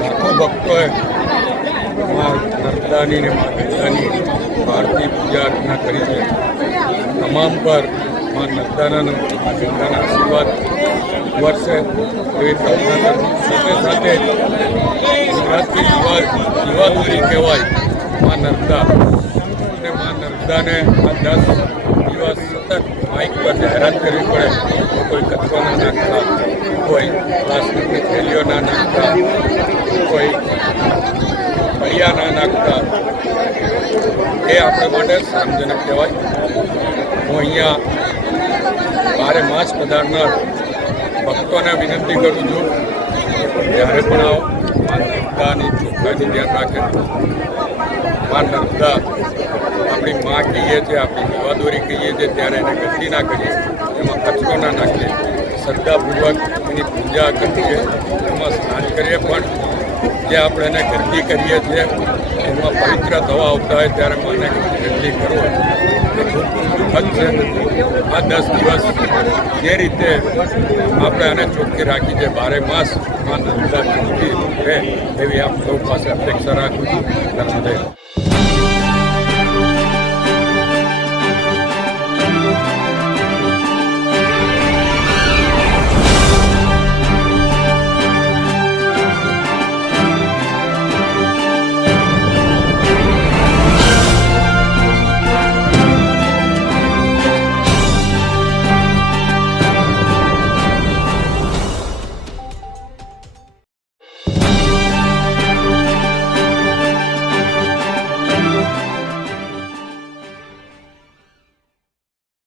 લાખો ભક્તોએ મા નર્મદાની ને મા ગંગાની બહારથી પૂજા અર્ચના કરી છે. તમામ પર મા નર્મદાના મા ગંગાના આશીર્વાદ વર્ષે એવી પ્રાર્થના કરું. સાથે સાથે ગુજરાતની જીવાદોરી કહેવાય મા નર્મદા, અને મા નર્મદાને આ 10 દિવસ સતત માઇક પર જાહેરાત કરવી પડે. કોઈ કચરો ના નાખતા, કોઈ પ્લાસ્ટિકની થેલીઓ ના નાખતા, કોઈ ફળિયા ના નાખતા, એ આપણા માટે શરમજનક કહેવાય. હું અહીંયા બારે માસ પધારનાર ભક્તોને વિનંતી કરું છું, જ્યારે પણ આવો મા નર્મદાની ચોખ્ખાઈનું ધ્યાન રાખે. મા નર્મદા આપણી મા કહીએ છીએ, આપણી જીવાદોરી કહીએ છીએ, ત્યારે એને ગંદી ના કરીએ, એમાં કચરો ના નાખીએ, શ્રદ્ધાપૂર્વક એની પૂજા કરીએ, એમાં સ્નાન કરીએ. પણ જે આપણે એને ગંદી કરીએ છીએ એમાં પવિત્ર થવા આવતા હોય ત્યારે માને ગંદી કરવો એ ખૂબ દુઃખદ છે. આ 10 દિવસ જે રીતે આપણે આને ચોખ્ખી રાખી છે, બારે માસ મા નર્મદા ચોખ્ખી રહે એવી આપ સૌ પાસે અપેક્ષા રાખું છું. નર્મદે.